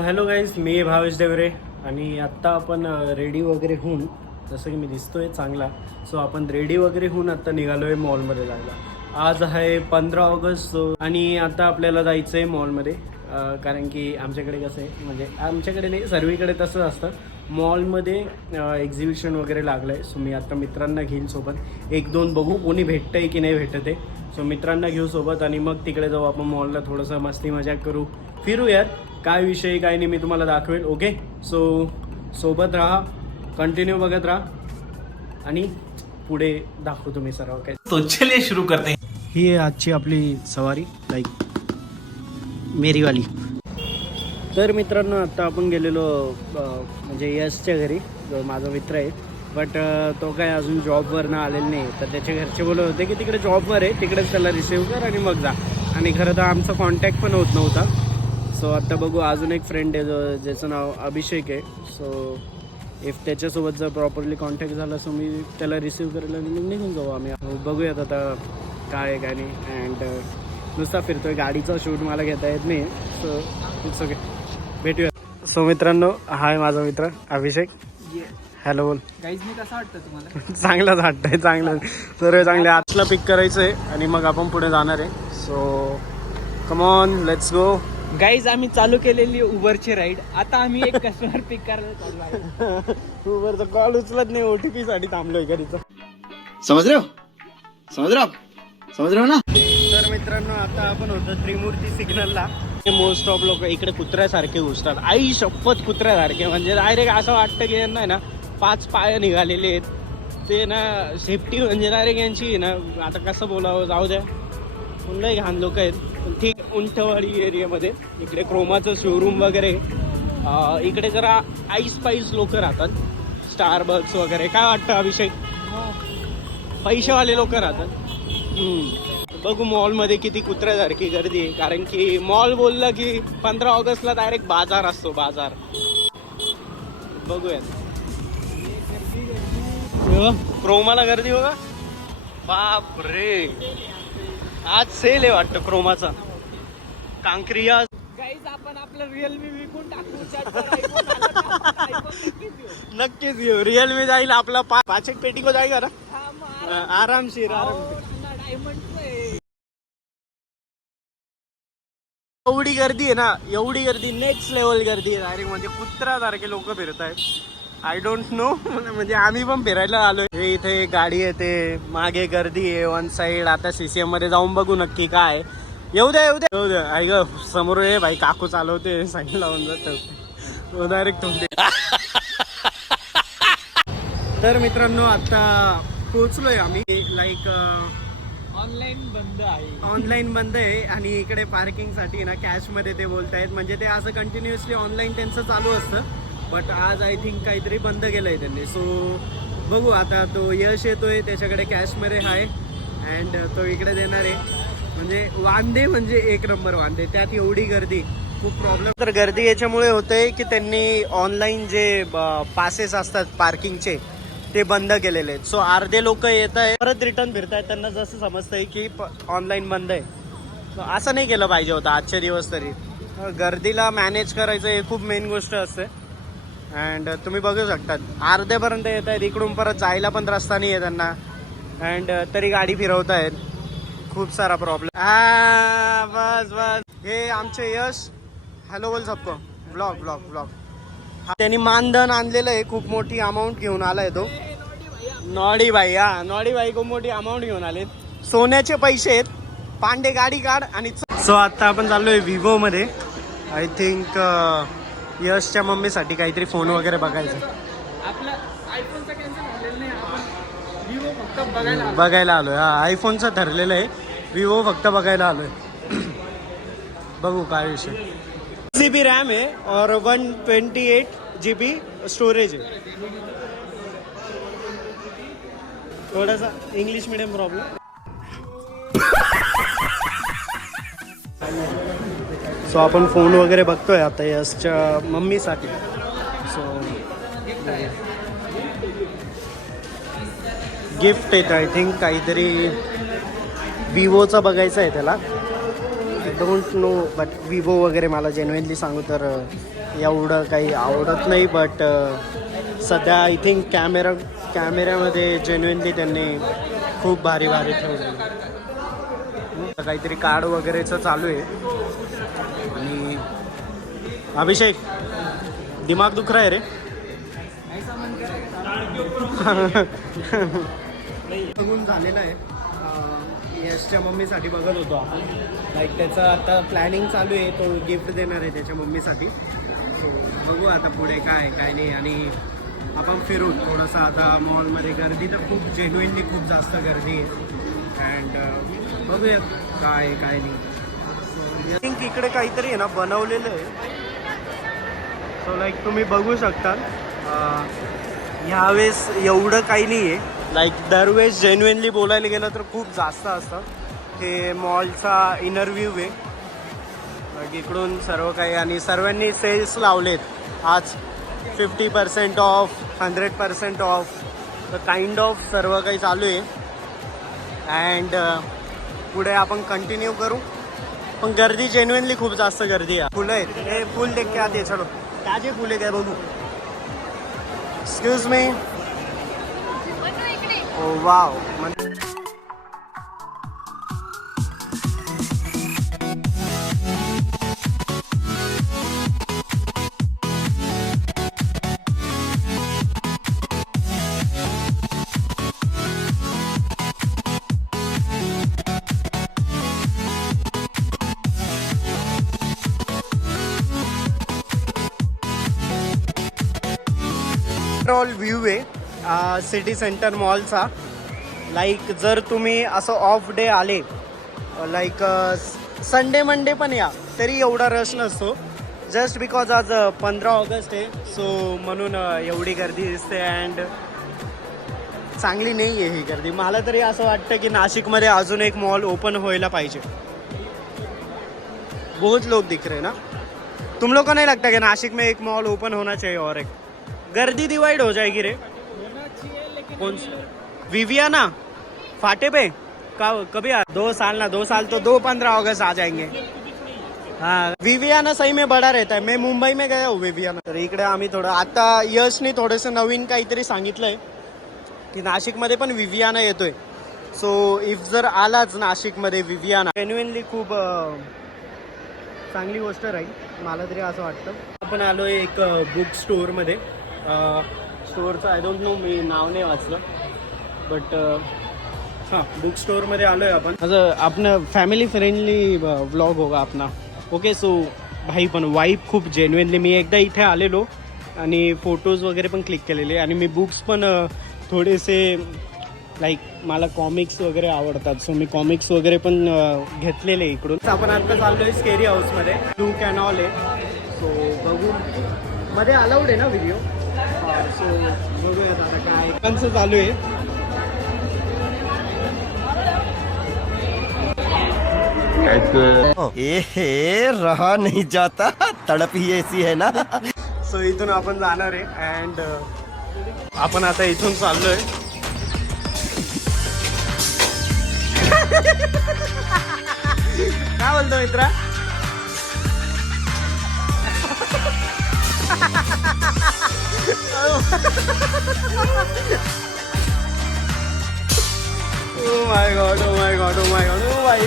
Hello guys, मी भावेश देवरे आणि आत्ता आपण रेडी वगैरे होऊन, जसं की मी दिसतोय चांगला, सो आपण रेडी वगैरे होऊन आत्ता निघालो आहे मॉलमध्ये जायला. आज आहे 15 ऑगस्ट आणि आता आपल्याला जायचं आहे मॉलमध्ये, कारण की आमच्याकडे कसं आहे, म्हणजे आमच्याकडे नाही सर्वीकडे तसंच असतं. मॉलमध्ये एक्झिबिशन वगैरे लागलं आहे. सो मी आता मित्रांना घेईल सोबत, 1-2 बघू कोणी भेटतं आहे की नाही भेटत आहे. सो मित्रांना घेऊ सोबत आणि मग तिकडे जाऊ आपण मॉलला, थोडंसं मस्ती मजाक करू, फिरू यार. काय विषय काय नाही मी तुम्हाला दाखवेल. ओके, सो सोबत राहा, कंटिन्यू बघत राहा आणि पुढे दाखवतो मी सर्व काय. तो चलिए शुरू करते हैं. ही आहे आजची आपली सवारी, लाईक मेरीवाली. तर मित्रांनो, आत्ता आपण गेलेलो म्हणजे यशच्या घरी, जो माझा मित्र आहे, बट तो काय अजून जॉबवरनं आलेला नाही. तर त्याच्या घरचे बोलत होते की तिकडे जॉबवर आहे, तिकडेच त्याला रिसिव्ह कर आणि मग जा. आणि खरं तर आमचा कॉन्टॅक्ट पण होत नव्हता. सो आत्ता बघू, अजून एक फ्रेंड आहे ज्याचं नाव अभिषेक आहे. सो इफ त्याच्यासोबत जर प्रॉपरली कॉन्टॅक्ट झाला, सो मी त्याला रिसिव्ह करायला आणि मग निघून जाऊ आम्ही. बघूयात आता काय आहे काय नाही. अँड नुसता फिरतोय, गाडीचा शूट मला घेता येत नाही. सो इट्स ओके, भेटूया. सो मित्रांनो, हाय माझा मित्र अभिषेक. हॅलो बोल. गाईज, मी कसं वाटतं तुम्हाला? चांगलाच वाटतंय, चांगलं सर्व चांगले. आजला पिक करायचं आहे आणि मग आपण पुढे जाणार आहे. So come on, let's go. Guys, आम्ही चालू केलेली उबरची राईड. आता आम्ही एक कस्टमर पिक करायला चाललो आहे. उबरचा कॉल उचलत नाही, OTP साठी थांबलोय घरीच. समझ रहे हो ना. तर मित्रांनो, आता आपण होतो त्रिमूर्ती सिग्नलला. मोस्ट ऑफ लोक इकडे कुत्र्यासारखे घुसतात. आई शपथ, कुत्र्यासारखे म्हणजे डायरेक्ट असं वाटतं की यांना ना 5 पाय निघालेले आहेत. ते ना सेफ्टी म्हणजे डायरेक्ट यांची ना, आता कसं बोलावं, जाऊ द्या. लई घाण लोक आहेत. ठीक, उंटवाडी एरियामध्ये इकडे क्रोमाचं शोरूम वगैरे, इकडे जरा आईस लोक राहतात, स्टारबक्स वगैरे. काय वाटतं अभिषेक? पैसेवाले लोक राहतात. बघू मॉलमध्ये किती कुत्र्यासारखी गर्दी आहे, कारण की मॉल बोललं की 15 ऑगस्टला डायरेक्ट बाजार असतो, बाजार. बघूयात. क्रोमाला गर्दी बघा, बाप रे. आज सेल आहे वाटतं क्रोमाचा. कांक्रिया. गाईज, आपण आपलं रिअलमी विकून टाकू. नक्कीच घेऊ. रिअलमी जाईल आपला 5 पेटी को जाईल आरामशीर. एवढी गर्दी आहे ना, एवढी गर्दी, नेक्स्ट लेवल गर्दी आहे डायरेक्ट. म्हणजे कुत्र्यासारखे लोक फिरत आहेत. आय डोंट नो, म्हणजे आम्ही पण फिरायला आलोय. हे इथे गाडी येते, मागे गर्दी आहे वन साईड. आता CCM मध्ये जाऊन बघू नक्की काय. येऊ द्या. ऐक, समोर आहे भाई, काकू चालवते, साईड लावून जात डायरेक्ट तुमचे. तर मित्रांनो, आता पोहोचलोय आम्ही. लाईक ऑनलाईन बंद आहे आणि इकडे पार्किंगसाठी ना कॅशमध्ये ते बोलतायत. म्हणजे ते असं कंटिन्युअसली ऑनलाईन त्यांचं चालू असतं, बट आज आय थिंक काहीतरी बंद केलं आहे त्यांनी. सो बघू आता. तो यश येतोय, त्याच्याकडे कॅशमध्ये आहे अँड तो इकडे देणार आहे. म्हणजे वांदे, म्हणजे एक नंबर वांदे. त्यात एवढी गर्दी, खूप प्रॉब्लेम. तर गर्दी याच्यामुळे होते की त्यांनी ऑनलाईन जे पासेस असतात पार्किंगचे ते बंद केलेले आहेत. सो अर्धे लोक येत आहेत, परत रिटर्न फिरतायत. त्यांना जसं समजतंय की ऑनलाईन बंद आहे. सो असं नाही केलं पाहिजे होतं आजचे दिवस तरी. गर्दीला मॅनेज करायचं हे खूप मेन गोष्ट असते. अँड तुम्ही बघू शकतात, अर्ध्यापर्यंत येत आहेत, इकडून परत जायला पण रस्ता नाही आहे त्यांना. अँड तरी गाडी फिरवत आहेत. खूप सारा प्रॉब्लेम. बस. हे आमचे यश. हॅलो बोल सबको. ब्लॉग. त्यांनी मानधन आणलेलं आहे, खूप मोठी अमाऊंट घेऊन आलाय तो. नॉडी भाई खूप मोठी अमाऊंट घेऊन आले. सोन्याचे पैसे आहेत. पांडे गाडी काढ आणि. सो आता आपण चाललोय विवो मध्ये. आय थिंक यशच्या मम्मीसाठी काहीतरी फोन वगैरे बघायचं. आपलं आयफोनचं कॅन्सल झालेलं नाही, आपण विवो फक्त बघायला आलोय. आयफोनचं ठरलेलं आहे, विवो फक्त बघायला आलोय. बघू काय विषय. 6 GB रॅम आहे और 128 GB स्टोरेज आहे. थोडासा इंग्लिश मीडियम प्रॉब्लेम. सो आपण फोन वगैरे बघतोय आता यशच्या मम्मीसाठी. सो गिफ्ट येत आय थिंक काहीतरी विवोचा बघायचा आहे त्याला. I don't know but Vivo वगैरे मला जेन्युइनली सांगू तर एवढं काही आवडत नाही. बट सध्या आय थिंक कॅमेऱ्यामध्ये जेन्युइनली त्यांनी खूप भारी भारी ठेवलं. काहीतरी कार्ड वगैरेचं चालू आहे. आणि अभिषेक दिमाग दुख रहा है रे. बघून झालेलं आहे. यशच्या मम्मीसाठी बघत होतो आपण. लाईक त्याचं आता प्लॅनिंग चालू आहे. तो गिफ्ट देणार आहे त्याच्या मम्मीसाठी. सो बघू आता पुढे काय काय नाही. आणि आपण फिरू थोडंसं. आता मॉलमध्ये गर्दी तर खूप जेन्युइनली खूप जास्त गर्दी आहे. अँड बघूया काय काय नाही. आय थिंक इकडे काहीतरी आहे ना बनवलेलं आहे. सो लाईक तुम्ही बघू शकता. ह्यावेळेस एवढं काही नाही आहे. लाईक दरवेळेस जेन्युइनली बोलायला गेलं तर खूप जास्त असतं. हे मॉलचा इनर व्ह्यू आहे. इकडून सर्व काही आणि सर्वांनी सेल्स लावलेत आज. 50% ऑफ, 100% ऑफ, तर काइंड ऑफ सर्व काही चालू आहे. अँड पुढे आपण कंटिन्यू करू. पण गर्दी जेन्युइनली खूप जास्त गर्दी आहे. फुलं आहेत. हे फुल देख के आते चलो. ताजे फुले काय बघू. Excuse me. Oh wow. Overall view आहे सिटी सेंटर मॉलचा. लाईक जर तुम्ही असं ऑफ डे आले लाईक संडे मंडे पण या तरी एवढा रश नसतो. जस्ट बिकॉज आज 15 ऑगस्ट आहे. सो म्हणून एवढी गर्दी दिसते. अँड चांगली नाही आहे ही गर्दी. मला तरी असं वाटतं की नाशिकमध्ये अजून एक मॉल ओपन व्हायला पाहिजे. बहुत लोग दिख रहे ना. तुम लोग को नहीं लगता कि नासिक में एक मॉल ओपन होना चाहिए? और एक गर्दी डिवाइड हो जाएगी रे. कौन विवियाना फाटे पे कभी 2 साल ना 2 साल तो 15 अगस्त आ जाएंगे. हाँ विवियाना सही में बड़ा रहता है. मैं मुंबई में गया हूँ विवियाना. तर इकडे आम्ही थोडं आता यशनी थोडंसं नवीन काहीतरी सांगितलंय की नाशिकमध्ये पण विवियाना येतोय. सो इफ जर आलाच नाशिकमध्ये विवियाना जेन्युइनली खूप चांगली गोष्ट राहील मला तरी असं वाटतं. आपण आलो आहे एक बुक स्टोअरमध्ये. स्टोअरचं आय डोंट नो, मी नाव नाही वाचलं. बट हां बुक स्टोअरमध्ये आलो आहे आपण. असं आपण फॅमिली फ्रेंडली व्लॉग होगा अपना. ओके. सो भाई पण वाईब खूप जेन्युइनली. मी एकदा इथे आलेलो आणि फोटोज वगैरे पण क्लिक केलेले. आणि मी बुक्स पण थोडेसे लाईक मला कॉमिक्स वगैरे आवडतात. सो मी कॉमिक्स वगैरे पण घेतलेले इकडून. आपण आता चाललो आहे स्केरी हाऊसमध्ये. टू कॅन ऑल आहे. सो बघू मध्ये अलाउड आहे ना व्हिडिओ. सो बघूया आता काय कंस चालू आहे. रहा नहीं जाता, तड़प ही ऐसी है ना. सो इथून आपण जाणार आहे. अँड आपण आता इथून चाललोय. काय बोलतो मित्रा? Oh my God, oh my God, oh my God, oh my.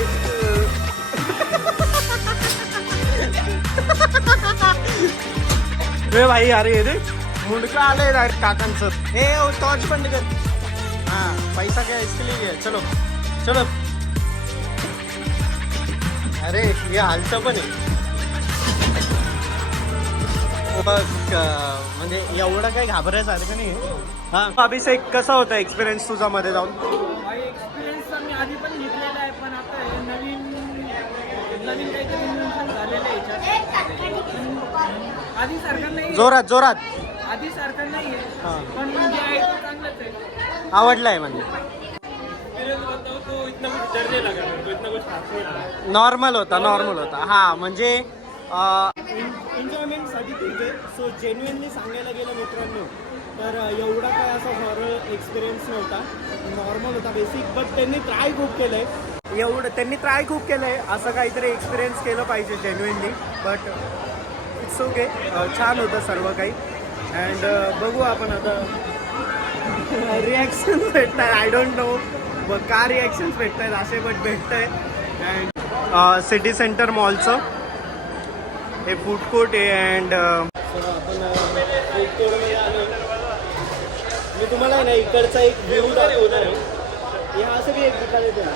रे भाई अरे रे मुंडका आलंय डायरेक्ट काकांचं. हे टॉर्च बंद कर. हां पैसा क्या इसके लिए है. चलो चलो. अरे हे हालतं पण आहे. म्हणजे एवढं काही घाबरायसारखं नाही. हां अभिषेक कसा होता एक्सपिरियन्स तुझा मध्ये जाऊन? एक्सपिरियन्स तर मी आधी पण घेतलेला आहे. पण आता हे नवीन काहीतरी इन्व्हेन्शन झालेलं आहे याच्यात. आधी सारखं नाही. जोरात जोरात. आधी सारखं नाही आहे. हां पण जे आहे ते चांगलंच आहे. आवडलाय म्हणजे. नॉर्मल होता नॉर्मल होता. हां म्हणजे एन्जॉयमेंटसाठी ठीक आहे. सो जेन्युइनली सांगायला गेलं मित्रांनो तर एवढा काय असा हॉरर एक्सपिरियन्स नव्हता, नॉर्मल होता बेसिक. बट त्यांनी ट्राय खूप केलं आहे, त्यांनी ट्राय खूप केलं आहे. असं काहीतरी एक्सपिरियन्स केलं पाहिजे जेन्युइनली. बट इट्स ओके, छान होतं सर्व काही. अँड बघू आपण आता रिॲक्शन्स भेटत आहेत. आय डोंट नो का रिॲक्शन्स भेटत आहेत असे, बट भेटत आहे. अँड सिटी सेंटर मॉलचं हे फूड कोर्ट आहे. अँड आपण फूड कोर्टमध्ये आलो. मी तुम्हाला ना इकडचा एक व्ह्यू दाखवणार आहे. या असं बी एक ठिकाण येते ना,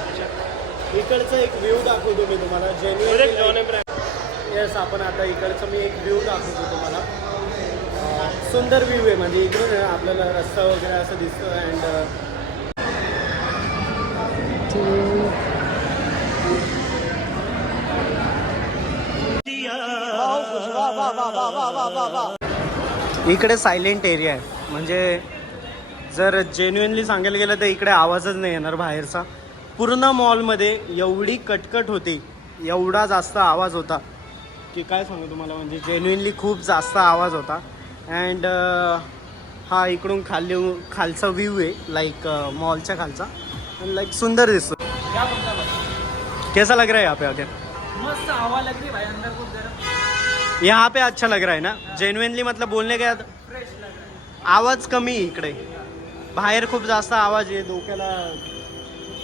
इकडचा एक व्ह्यू दाखवतो मी तुम्हाला जेन्युइन. येस, आपण आता इकडचं मी एक व्ह्यू दाखवतो तुम्हाला. सुंदर व्ह्यू आहे, म्हणजे इकडून आपल्याला रस्ता वगैरे असं दिसतं. अँड इकडे सायलेंट एरिया आहे, म्हणजे जर जेन्युइनली सांगायला गेलं तर इकडे आवाजच नाही येणार बाहेरचा. पूर्ण मॉलमध्ये एवढी कटकट होती, एवढा जास्त आवाज होता की काय सांगू तुम्हाला. म्हणजे जेन्युइनली खूप जास्त आवाज होता. अँड हा इकडून खालचा व्ह्यू आहे, लाईक मॉलच्या खालचा. आणि लाईक सुंदर दिसतो. कैसा लग रहा है यहाँ पे आके? मस्त हवा लग रही भाई, अंदर कुछ गर्म, यहाँ पे अच्छा लग रहा है ना जेन्युइनली. मतलब बोलने का फ्रेश लग रहा है. आवाज कमी आहे इकडे, बाहेर खूप जास्त आवाज आहे, डोक्याला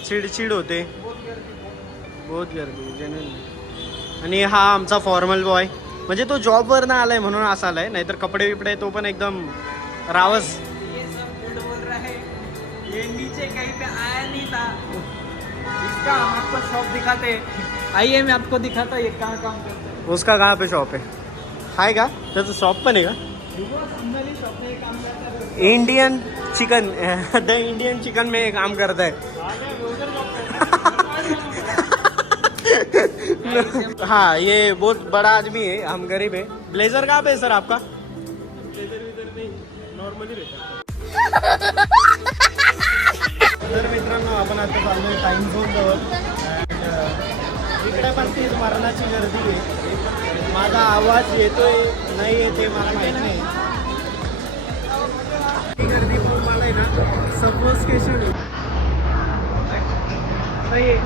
चिडचिड होते. बहुत गर्दी जेन्युइनली. आणि हा आमचा फॉर्मल बॉय, म्हणजे तो जॉबवर ना आलाय म्हणून असा आलाय, नाहीतर कपडे बिपडे तो पण एकदम रावस. ये सब झूठ बोल रहा है, ये नीचे कहीं पे आया नहीं था. इसका हम आपको शॉप दिखाते हैं. आइए मैं आपको दिखाता ये कहाँ काम करता है. उसका कहाँ पे शॉप आहे? हाय का त्याचं शॉप पण आहे का? फॅमिली शॉप में काम करता है. Indian chicken the Indian chicken में काम करता है. हाँ, ये बहुत बड़ा आदमी है, हम गरीब है. ब्लेजर कहाँ पे है सर आपका? तर मित्रांनो, आपण आता चाललोय टाइम झोन जवळ. इकडे पण तीच मरणाची गर्दी आहे. माझा आवाज येतोय नाही येते मला माहित नाही. ही गर्दी पाहून मला आहे ना सफोकेशन नाही.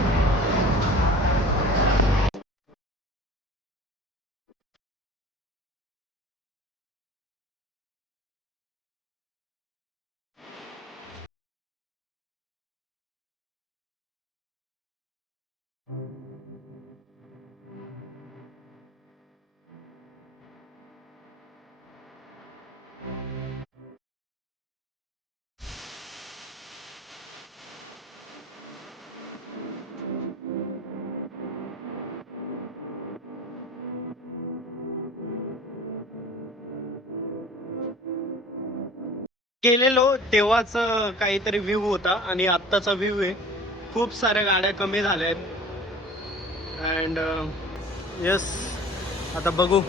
गेलेलो तेव्हाच काहीतरी व्ह्यू होता आणि आत्ताचा व्ह्यू आहे. खूप साऱ्या गाड्या कमी झाल्या आहेत. अँड येस, आता बघू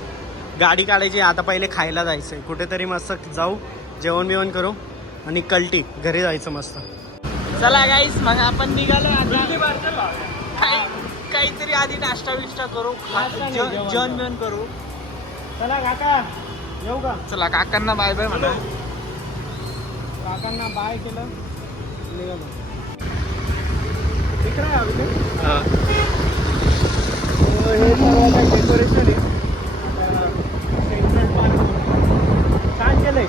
गाडी काढायची. आता पहिले खायला जायचं आहे कुठेतरी, मस्त जाऊ जेवण बिवण करू आणि कल्टी घरी जायचं मस्त. चला गाईस, मग आपण निघालो आता. काहीतरी आधी नाश्ता बिष्टा करू, जेवण बिवण करू. चला काका, येऊ का? चला काकांना बाय बाय म्हणा. काकांना बाय केलं, निघालो. इकडे आहे अजून. हे सर्व काही डेकोरेशन आहे. सेंट्रल पार्क छान केलंय.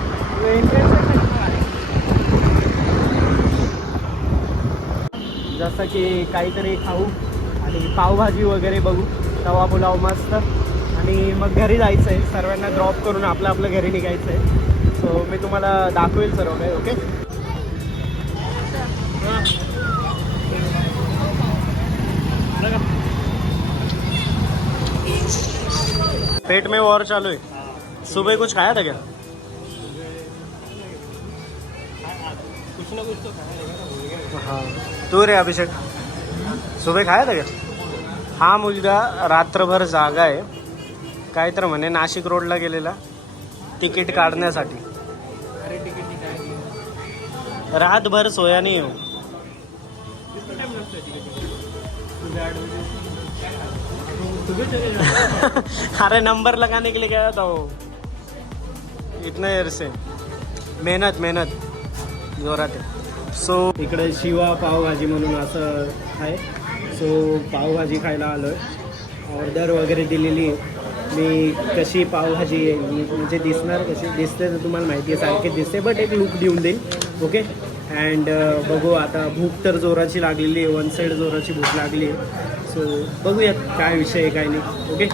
जसं की काहीतरी खाऊ आणि पावभाजी वगैरे बघू, तवा पुलाव मस्त. आणि मग घरी जायचं आहे, सर्वांना ड्रॉप करून आपलं आपलं घरी निघायचं आहे. सो मी तुम्हाला दाखवेल सर्व काही. ओके, पेट में वॉर चालू है. सुबह कुछ खाया था क्या? कुछ ना कुछ तो खाया. हाँ, तू रे अभिषेक, सुबह खाया था क्या? हा मुलगा रात्रभर जागा आहे. काय तर म्हणे नाशिक रोडला गेलेला तिकीट काढण्यासाठी. अरे तिकीट निकाल, रातभर सोया नाही हो. अरे नंबर लगाने के लिए गया था वो इतना देर से. मेहनत जोरात आहे. सो इकडे शिवा पावभाजी म्हणून असं आहे. सो पावभाजी खायला आलो आहे. ऑर्डर वगैरे दिलेली आहे. मी कशी पावभाजी म्हणजे दिसणार कशी दिसते तर तुम्हाला माहिती आहे, सारखे दिसते बट एक लुक देऊन देईल. ओके. अँड बघू आता भूक तर जोराची लागलेली आहे. वन साईड जोराची भूक लागली आहे. सो बघूयात काय विषय आहे काय नाही. ओके.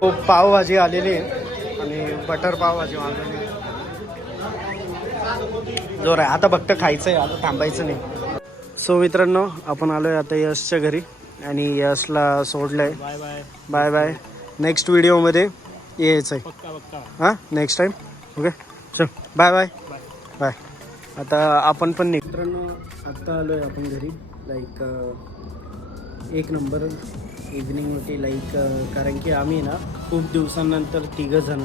तो पावभाजी आलेली आहे आणि बटर पावभाजी मागवली जोर आहे. आता फक्त खायचं आहे, आता थांबायचं नाही. सो मित्रांनो आपण आलो आहे आता यशच्या घरी आणि यशला सोडलं आहे. Bye bye bye bye. Next व्हिडिओमध्ये यायचं आहे. पक्का पक्का. हां नेक्स्ट टाईम. ओके चल बाय बाय बाय. बाय. आता आपण पण मित्रांनो आत्ता आलो आहे आपण घरी. लाईक एक नंबर इव्हनिंग होती. लाईक कारण की आम्ही ना खूप दिवसांनंतर तिघंजणं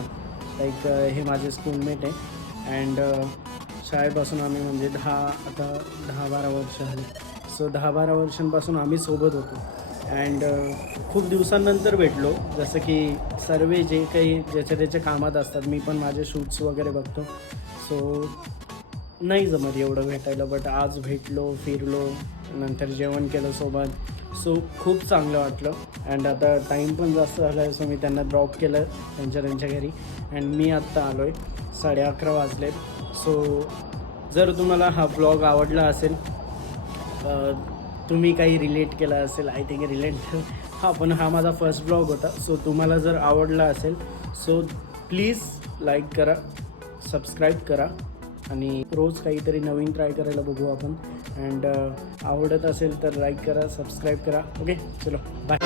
लाईक हे माझे स्कूलमेट आहे. अँड शाळेपासून आम्ही म्हणजे 10-12 वर्ष झाली. सो 10-12 वर्षांपासून आम्ही सोबत होतो. अँड खूप दिवसांनंतर भेटलो. जसं की सर्व जे काही ज्याच्या त्याच्या कामात असतात. मी पण माझे शूट्स वगैरे बघतो. सो नाही जमत एवढं भेटायला. बट आज भेटलो, फिरलो, नंतर जेवण केलं सोबत. सो खूप चांगलं वाटलं. अँड आता टाईम पण जास्त झाला आहे. सो मी त्यांना ड्रॉप केलं त्यांच्या घरी. अँड मी आत्ता आलो आहे. 11:30 वाजले. सो जर तुम्हाला हा ब्लॉग आवडला असेल, तुम्ही काही रिलेट केला असेल, आय थिंक रिलेट हा माझा फर्स्ट ब्लॉग होता. सो तुम्हाला जर आवडला असेल सो प्लीज लाईक करा, सबस्क्राईब करा आणि रोज काहीतरी नवीन ट्राय करायला बघू आपण. अँड आवडत असेल तर लाईक करा, सबस्क्राईब करा. ओके चलो बाय.